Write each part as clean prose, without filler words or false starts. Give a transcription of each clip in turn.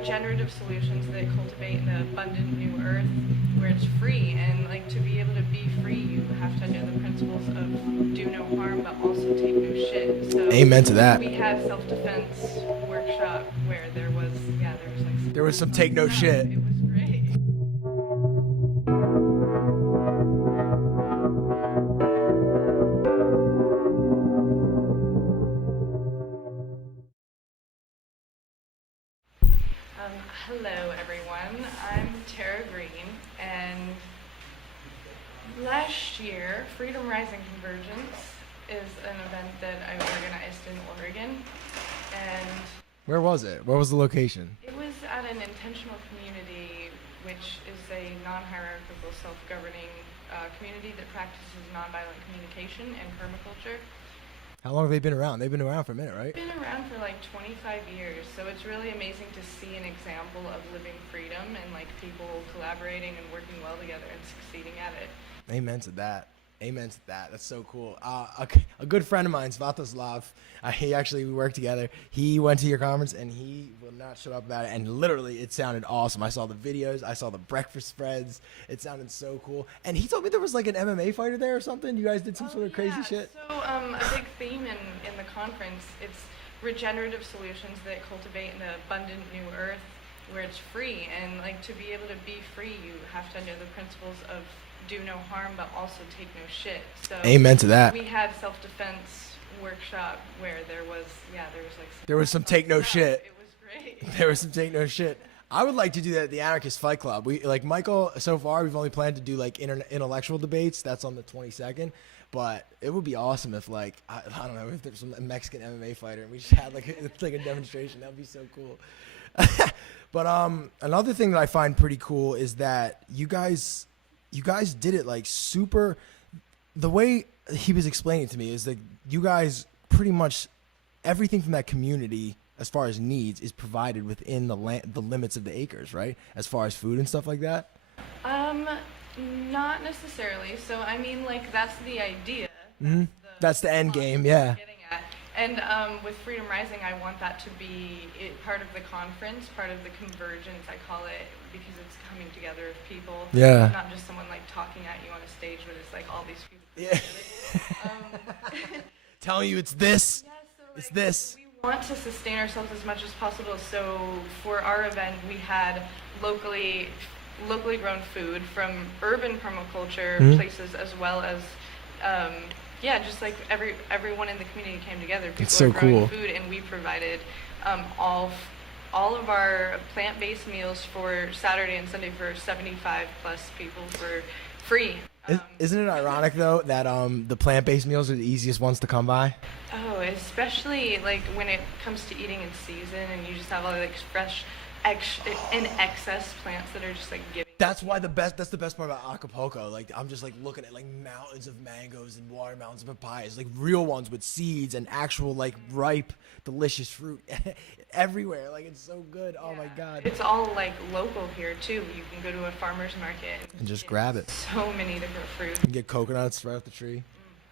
regenerative solutions that cultivate an abundant new earth where it's free. And like to be able to be free, you have to know the principles of do no harm, but also take no shit. So amen to that. we had self-defense workshop where there was like There was some take no shit. It was great. Hello everyone, I'm Tarah Green, and last year Freedom Rising Convergence is an event that I organized in Oregon, and Where was it? Where was the location? it was at an intentional community, which is a non-hierarchical, self-governing community that practices nonviolent communication and permaculture. How long have they been around? They've been around for a minute, right? Been around for like 25 years, so it's really amazing to see an example of living freedom and like people collaborating and working well together and succeeding at it. Amen to that. Amen to that. That's so cool. A good friend of mine, Svatoslav, we worked together. He went to your conference and he will not shut up about it. And literally, it sounded awesome. I saw the videos. I saw the breakfast spreads. It sounded so cool. And he told me there was like an MMA fighter there or something. You guys did some sort of crazy shit. So a big theme in the conference, it's regenerative solutions that cultivate an abundant new earth where it's free. And like to be able to be free, you have to know the principles of do no harm, but also take no shit. So amen to that. We had self-defense workshop where there was some take no shit. It was great. There was some take no shit. I would like to do that at the Anarchist Fight Club. We like Michael. So far, we've only planned to do like intellectual debates. That's on the 22nd. But it would be awesome if like I don't know if there's some Mexican MMA fighter and we just had like a demonstration. That would be so cool. But another thing that I find pretty cool is that you guys did it like super. The way he was explaining it to me is that you guys pretty much everything from that community as far as needs is provided within the limits of the acres, right? As far as food and stuff like that. Not necessarily. So I mean, like that's the idea. Mm-hmm. That's the end game, yeah. And with Freedom Rising, I want that to be part of the conference, part of the convergence, I call it, because it's coming together of people. Yeah. Not just someone like talking at you on a stage, but it's like all these people. Yeah. Telling you it's this. Yeah, so like, it's this. We want to sustain ourselves as much as possible. So for our event, we had locally grown food from urban permaculture places, as well as just like everyone in the community came together. People it's so are growing cool. food, and we provided all of our plant-based meals for Saturday and Sunday for 75 plus people for free. Isn't it ironic though that the plant-based meals are the easiest ones to come by? Oh, especially like when it comes to eating in season, and you just have all like fresh, in excess plants that are just like giving. That's the best part about Acapulco. Like I'm just like looking at like mountains of mangoes and watermelons and papayas, like real ones with seeds and actual like ripe, delicious fruit everywhere. Like it's so good. Oh my God. It's all like local here too. You can go to a farmer's market and just grab it. So many different fruits. You can get coconuts right off the tree.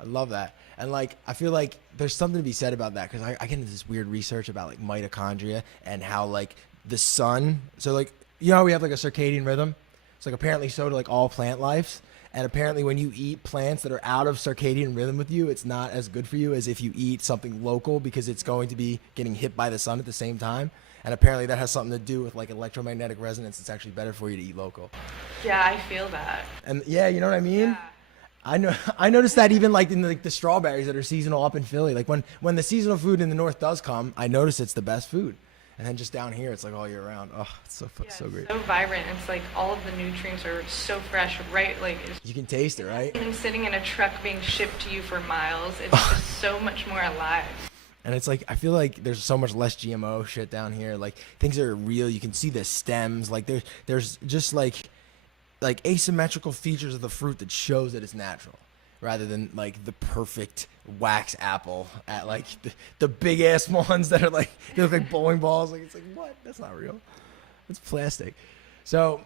I love that. And like I feel like there's something to be said about that, because I get into this weird research about like mitochondria and how like the sun, so like you know how we have like a circadian rhythm. It's like apparently so do like all plant lives, and apparently when you eat plants that are out of circadian rhythm with you, it's not as good for you as if you eat something local, because it's going to be getting hit by the sun at the same time. And apparently that has something to do with like electromagnetic resonance. It's actually better for you to eat local. Yeah, I feel that. And yeah, you know what I mean? Yeah. I noticed that even like in like the strawberries that are seasonal up in Philly. Like when the seasonal food in the north does come, I notice it's the best food. And then just down here, it's like all year round. Oh, it's so great. So vibrant. It's like all of the nutrients are so fresh, right? Like you can taste it, right? Even sitting in a truck being shipped to you for miles, it's just so much more alive. And it's like I feel like there's so much less GMO shit down here. Like things are real. You can see the stems. Like there's just like asymmetrical features of the fruit that shows that it's natural, rather than like the perfect wax apple at like the big ass ones that are like they look like bowling balls. Like it's like, what? That's not real. It's plastic. So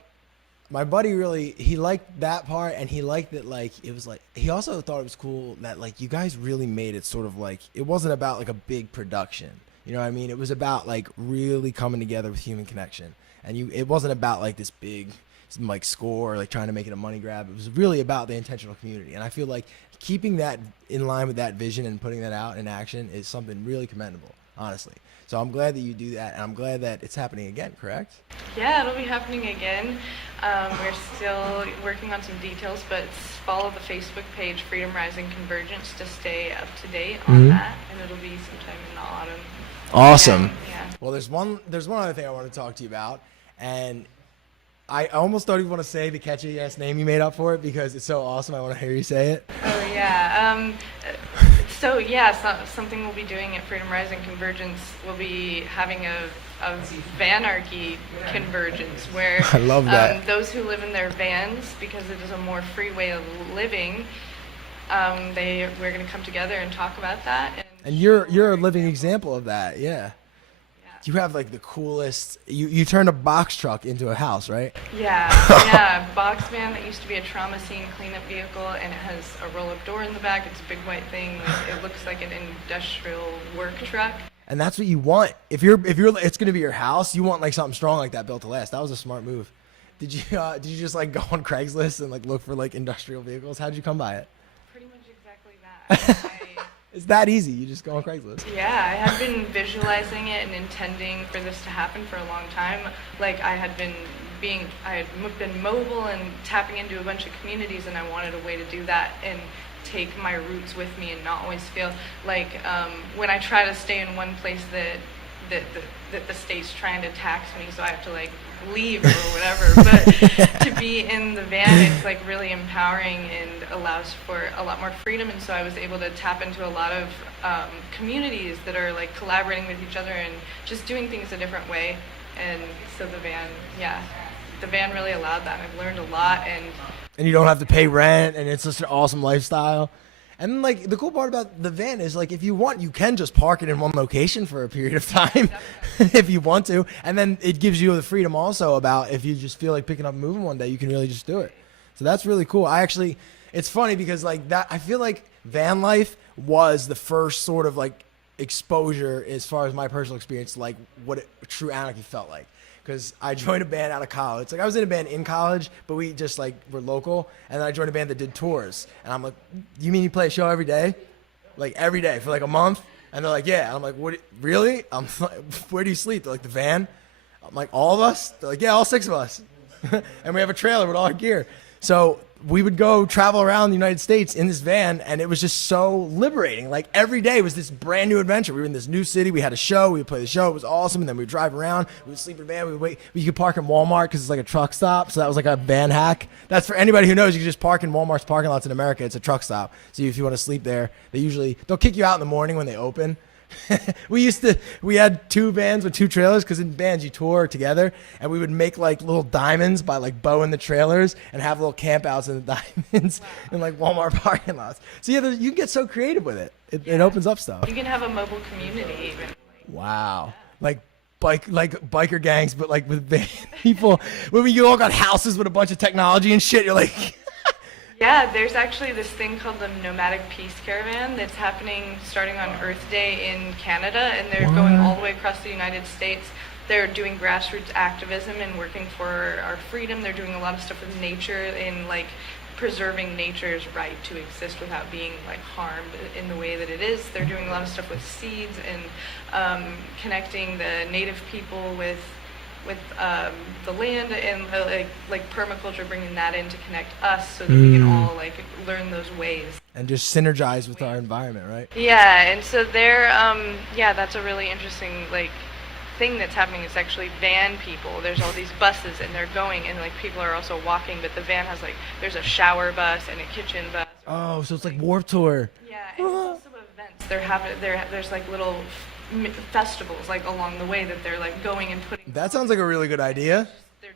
my buddy he liked that part, and he liked that like it was like he also thought it was cool that like you guys really made it sort of like it wasn't about like a big production. You know what I mean? It was about like really coming together with human connection. And it wasn't about like this big like score, like trying to make it a money grab. It was really about the intentional community. And I feel like keeping that in line with that vision and putting that out in action is something really commendable, honestly. So I'm glad that you do that, and I'm glad that it's happening again, correct? Yeah, it'll be happening again. We're still working on some details, but follow the Facebook page Freedom Rising Convergence to stay up to date on that, and it'll be sometime in the autumn. Awesome. Yeah. Well, there's one other thing I want to talk to you about, and I almost don't even want to say the catchy ass name you made up for it because it's so awesome. I want to hear you say it. Oh yeah. Something we'll be doing at Freedom Rising Convergence. We'll be having a Anarchy convergence where I love that. Those who live in their vans, because it is a more free way of living, we're going to come together and talk about that. And you're a living example of that. Yeah. You have like the coolest. You turned a box truck into a house, right? Yeah, box van that used to be a trauma scene cleanup vehicle, and it has a roll-up door in the back. It's a big white thing. It looks like an industrial work truck. And that's what you want. If you're, it's gonna be your house. You want like something strong like that built to last. That was a smart move. Did you just like go on Craigslist and like look for like industrial vehicles? How'd you come by it? Pretty much exactly that. It's that easy. You just go on Craigslist. Yeah, I had been visualizing it and intending for this to happen for a long time. Like I had been mobile and tapping into a bunch of communities, and I wanted a way to do that and take my roots with me and not always feel like when I try to stay in one place that the state's trying to tax me, so I have to like leave or whatever. But to be in the van, it's like really empowering and allows for a lot more freedom. And so I was able to tap into a lot of communities that are like collaborating with each other and just doing things a different way. And so the van really allowed that. I've learned a lot, and you don't have to pay rent, and it's just an awesome lifestyle. And like the cool part about the van is like if you want, you can just park it in one location for a period of time if you want to. And then it gives you the freedom also about if you just feel like picking up and moving one day, you can really just do it. So that's really cool. It's funny because like that, I feel like van life was the first sort of like exposure as far as my personal experience, like what true anarchy felt like. Because I joined a band out of college. Like I was in a band in college, but we just like were local. And then I joined a band that did tours. And I'm like, you mean you play a show every day? Like every day for like a month? And they're like, yeah. And I'm like, what? Really? I'm like, where do you sleep? They're like, the van. I'm like, all of us? They're like, yeah, all 6 of us. And we have a trailer with all our gear. So we would go travel around the United States in this van, and it was just so liberating. Like every day was this brand new adventure. We were in this new city. We had a show. We would play the show. It was awesome. And then we would drive around. We would sleep in a van. We would wait. We could park in Walmart because it's like a truck stop. So that was like a van hack. That's for anybody who knows. You can just park in Walmart's parking lots in America. It's a truck stop. So if you want to sleep there, they'll kick you out in the morning when they open. We had 2 vans with 2 trailers because in bands you tour together, and we would make like little diamonds by like bowing the trailers and have little camp outs in the diamonds in like Walmart parking lots. So yeah, you can get so creative with it. It opens up stuff. You can have a mobile community even. Wow. Like biker gangs, but like with people. When you all got houses with a bunch of technology and shit, you're like. Yeah, there's actually this thing called the Nomadic Peace Caravan that's happening starting on Earth Day in Canada, and they're going all the way across the United States. They're doing grassroots activism and working for our freedom. They're doing a lot of stuff with nature and like preserving nature's right to exist without being like harmed in the way that it is. They're doing a lot of stuff with seeds and connecting the native people with the land and like permaculture, bringing that in to connect us so that we can all like learn those ways and just synergize with our environment, right? Yeah, and so that's a really interesting like thing that's happening. It's actually van people. There's all these buses and they're going, and like people are also walking, but the van has like there's a shower bus and a kitchen bus. Oh, so it's like Warped Tour. Yeah, and it's also events. There's like little festivals like along the way that they're like going and putting. That sounds like a really good idea. It's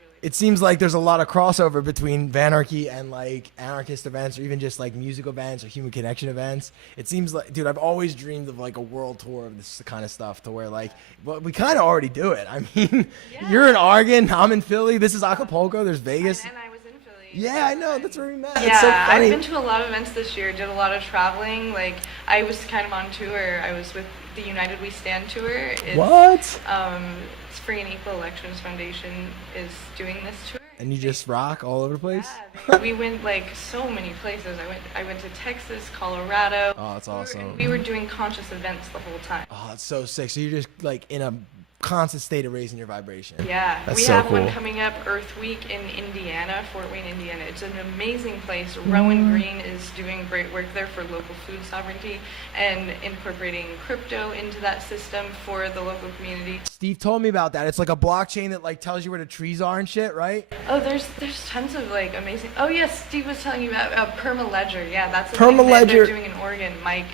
really. It seems like there's a lot of crossover between Vanarchy and like anarchist events, or even just like musical events or human connection events. It seems like, dude, I've always dreamed of like a world tour of this kind of stuff, to where like, well, we kind of already do it. I mean, You're in Oregon, I'm in Philly. This is Acapulco. There's Vegas. And I was in Philly. Yeah, I know. That's where we met. Yeah, it's so funny. I've been to a lot of events this year. Did a lot of traveling. Like I was kind of on tour. I was with the United We Stand tour. What? It's Free and Equal Elections Foundation is doing this tour. And you just rock all over the place? Yeah, we went like so many places. I went to Texas, Colorado. Oh, that's awesome. We were doing conscious events the whole time. Oh, it's so sick. So you're just like in a constant state of raising your vibration. Yeah, that's we so have cool. one coming up, Earth Week in Indiana, Fort Wayne, Indiana. It's an amazing place. Rowan Green is doing great work there for local food sovereignty and incorporating crypto into that system for the local community. Steve told me about that. It's like a blockchain that like tells you where the trees are and shit, right? Oh, there's tons of like amazing. Oh yes, Steve was telling you about Permaledger. Yeah, that's the Permaledger. thing that they're doing in Oregon. Mike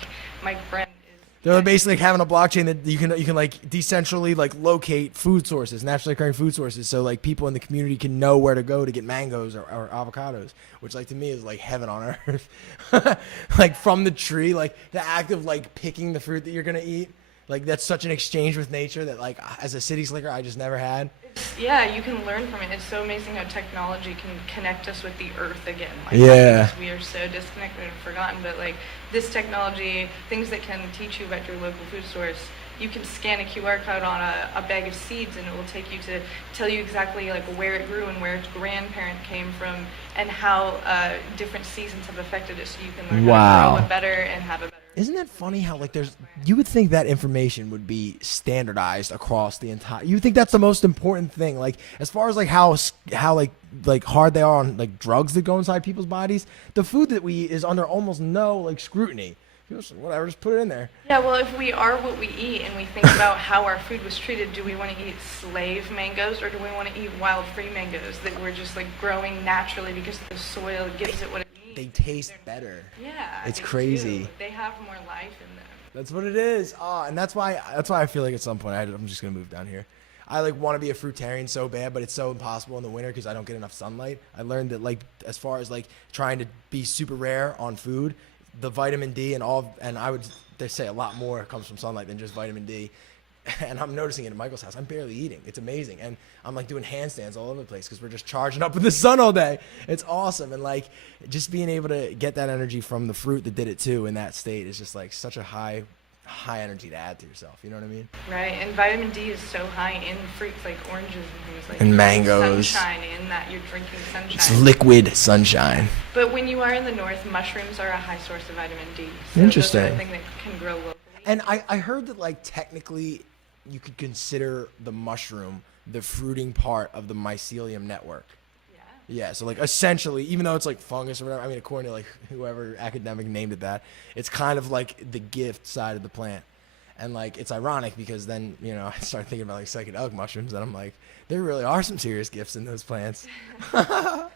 Brent. They're basically like having a blockchain that you can like decentrally like locate food sources, naturally occurring food sources, so like people in the community can know where to go to get mangoes or avocados, which like to me is like heaven on earth. Like from the tree, like the act of like picking the fruit that you're gonna eat, like that's such an exchange with nature that like as a city slicker I just never had. Yeah, you can learn from it. It's so amazing how technology can connect us with the earth again. Like, Yeah. we are so disconnected and forgotten, but like this technology, things that can teach you about your local food source, you can scan a QR code on a bag of seeds and it will take you to tell you exactly like where it grew and where its grandparent came from and how different seasons have affected it so you can learn how to grow it better and have a better. Isn't that funny how like you would think that information would be standardized across the entire, you would think that's the most important thing, like as far as like how like hard they are on like drugs that go inside people's bodies, the food that we eat is under almost no like scrutiny. People just, whatever, just put it in there. Yeah, well, if we are what we eat and we think about how our food was treated, do we want to eat slave mangoes or do we want to eat wild free mangoes that we're just like growing naturally because the soil gives it what it needs? They taste better. Yeah, it's they crazy. do. They have more life in them. That's what it is. And that's why I feel like at some point I'm just gonna move down here. I like want to be a fruitarian so bad, but it's so impossible in the winter because I don't get enough sunlight. I learned that like as far as like trying to be super rare on food, the vitamin D and I would they say a lot more comes from sunlight than just vitamin D. And I'm noticing it at Michael's house. I'm barely eating. It's amazing. And I'm like doing handstands all over the place because we're just charging up with the sun all day. It's awesome. And like just being able to get that energy from the fruit that did it too in that state is just like such a high energy to add to yourself. You know what I mean? Right. And vitamin D is so high in fruits like oranges and things like and mangoes. Sunshine in that you're drinking sunshine. It's liquid sunshine. But when you are in the north, mushrooms are a high source of vitamin D. So Interesting. Those are a thing that can grow locally. And I heard that like technically you could consider the mushroom the fruiting part of the mycelium network. Yeah, so like essentially, even though it's like fungus or whatever, I mean, according to like whoever academic named it that, it's kind of like the gift side of the plant. And like, it's ironic because then, you know, I start thinking about like psychedelic mushrooms and I'm like, there really are some serious gifts in those plants. I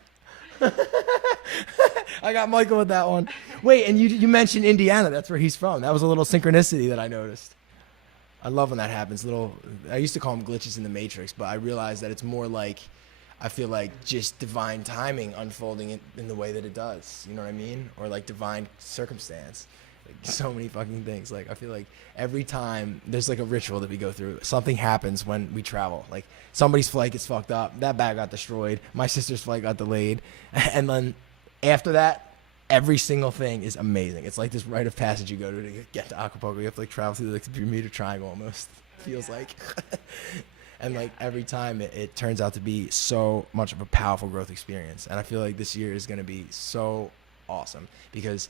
got Michael with that one. Wait, and you mentioned Indiana. That's where he's from. That was a little synchronicity that I noticed. I love when that happens. I used to call them glitches in the matrix, but I realized that it's more like, I feel like just divine timing unfolding in the way that it does. You know what I mean? Or like divine circumstance. Like so many fucking things. Like I feel like every time there's like a ritual that we go through, something happens when we travel. Like somebody's flight gets fucked up. That bag got destroyed. My sister's flight got delayed. And then after that, every single thing is amazing. It's like this rite of passage you go to get to Acapulco. You have to like travel through like the Bermuda Triangle almost. Feels like. And like every time it turns out to be so much of a powerful growth experience. And I feel like this year is going to be so awesome because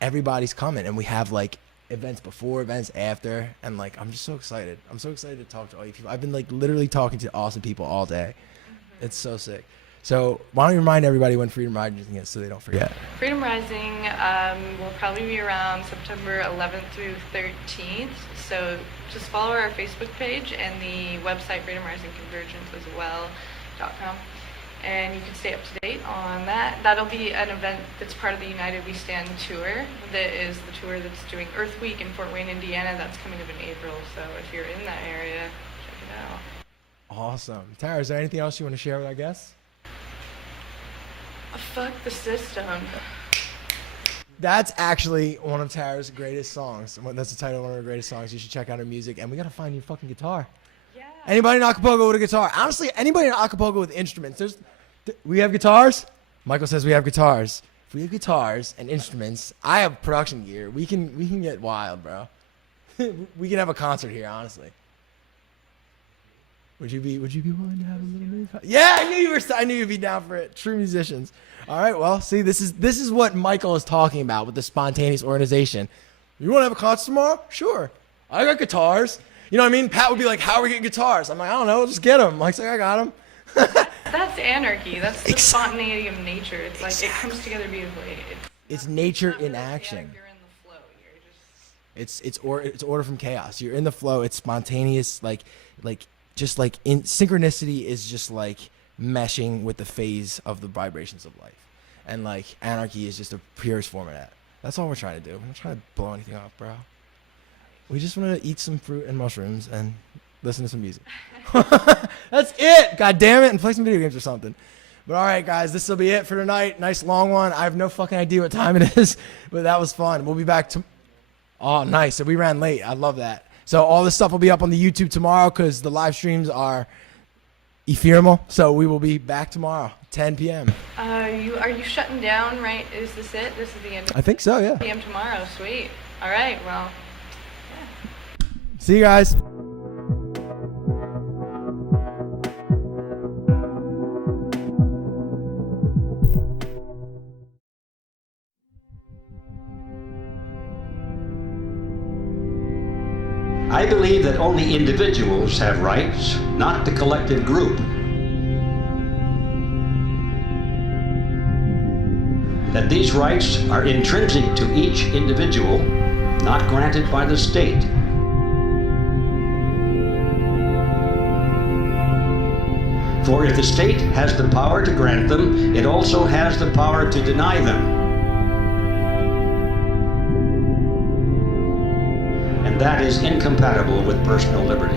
everybody's coming and we have like events before, events after. And like, I'm just so excited. I'm so excited to talk to all you people. I've been like literally talking to awesome people all day. It's so sick. So why don't you remind everybody when Freedom Rising is so they don't forget? Freedom Rising will probably be around September 11th through 13th. So just follow our Facebook page and the website Freedom Rising Convergence as well.com. And you can stay up to date on that. That'll be an event that's part of the United We Stand tour. That is the tour that's doing Earth Week in Fort Wayne, Indiana. That's coming up in April. So if you're in that area, check it out. Awesome. Tarah, is there anything else you want to share with our guests? Fuck the system. That's actually one of Tarah's greatest songs. That's the title of one of her greatest songs. You should check out her music. And we got to find you a fucking guitar. Yeah. Anybody in Acapulco with a guitar? Honestly, anybody in Acapulco with instruments. We have guitars? Michael says we have guitars. If we have guitars and instruments, I have production gear. We can get wild, bro. We can have a concert here, honestly. Would you be willing to have a little mini concert? Yeah, I knew you'd be down for it. True musicians. All right, well, see, this is what Michael is talking about with the spontaneous organization. You want to have a concert tomorrow? Sure. I got guitars. You know what I mean? Pat would be like, how are we getting guitars? I'm like, I don't know, just get them. Mike's like, I got them. That's anarchy. That's the spontaneity of nature. It's like it comes together beautifully. It's nature in action. You're in the flow. You're just. It's order from chaos. You're in the flow. It's spontaneous. Just like in synchronicity is just like meshing with the phase of the vibrations of life, and like anarchy is just a purest form of that. That's all we're trying to do. We're not trying to blow anything off, bro. We just want to eat some fruit and mushrooms and listen to some music. That's it. God damn it, and play some video games or something. But all right, guys, this will be it for tonight. Nice long one. I have no fucking idea what time it is, but that was fun. We'll be back to. Oh, nice. So we ran late. I love that. So all this stuff will be up on the YouTube tomorrow because the live streams are ephemeral. So we will be back tomorrow, 10 p.m. Are you shutting down? Right? Is this it? This is the end. I think so. Yeah. p.m. tomorrow. Sweet. All right. Well. See you guys. I believe that only individuals have rights, not the collective group. That these rights are intrinsic to each individual, not granted by the state. For if the state has the power to grant them, it also has the power to deny them. And that is incompatible with personal liberty.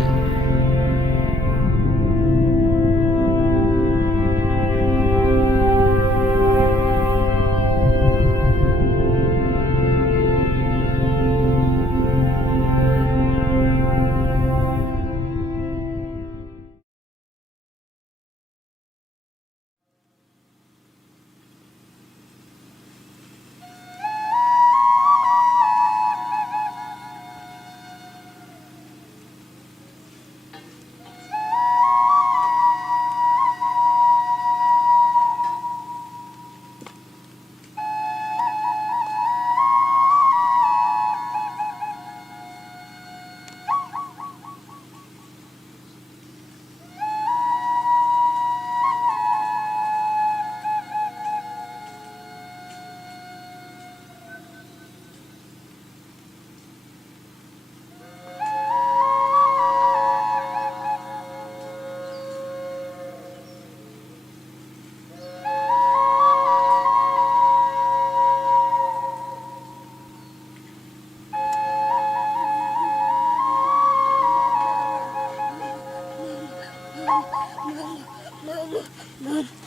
Mama.